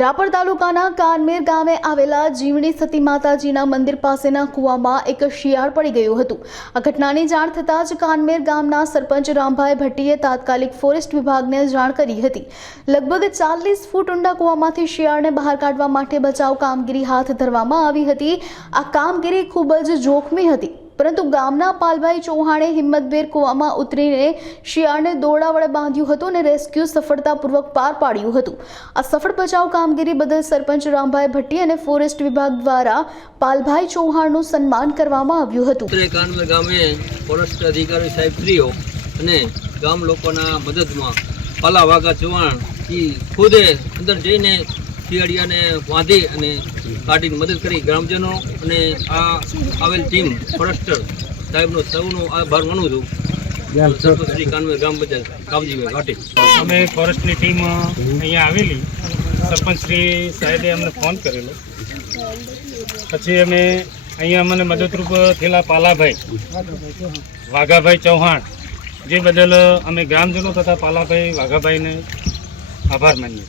રાપર તાલુકાના કાનમેર ગામે આવેલા જીવણી સતી માતાજીના મંદિર પાસેના કૂવામાં એક શિયાળ પડી ગયું હતું। આ ઘટનાની જાણ થતાં જ કાનમેર ગામના સરપંચ રામભાઈ ભટ્ટીએ તાત્કાલિક ફોરેસ્ટ વિભાગને જાણ કરી હતી। લગભગ 40 ફૂટ ઊંડા કૂવામાંથી શિયાળને બહાર કાઢવા માટે બચાવ કામગીરી હાથ ધરવામાં આવી હતી। આ કામગીરી ખૂબ જ જોખમી હતી, પરંતુ ગામના પાલભાઈ ચૌહાણે હિંમતભેર કૂવામાં ઉતરીને શિયાળને દોરડા વડે બાંધ્યું હતું અને રેસ્ક્યુ સફળતાપૂર્વક પાર પાડ્યું હતું। આ સફળ બચાવ કામગીરી બદલ સરપંચ રામભાઈ ભટ્ટી અને ફોરેસ્ટ વિભાગ દ્વારા પાલભાઈ ચૌહાણનું સન્માન કરવામાં આવ્યું હતું। કાનમેર ગામે ફોરેસ્ટ અધિકારી સાહેબ શ્રીઓ અને ગામ લોકોના મદદમાં પાલા વાઘા ચૌહાણ ખુદે અંદર જઈને શિયાળિયાને બાંધી અને કાઢીને મદદ કરી ગ્રામજનો અને આ આવેલ ટીમ ફોરેસ્ટર સાહેબનો સૌનો આભાર માનું છું। શ્રી કાનમેર ગ્રામ પંચાયત કાવજીભાઈ ઘાટી અમે ફોરેસ્ટની ટીમ અહીંયા આવેલી, સરપંચ શ્રી સાહેબે અમને ફોન કરેલો, પછી અમે અહીંયા અમને મદદરૂપ થયેલા પાલાભાઈ વાઘાભાઈ ચૌહાણ, જે બદલ અમે ગ્રામજનો તથા પાલાભાઈ વાઘાભાઈને આભાર માનીએ।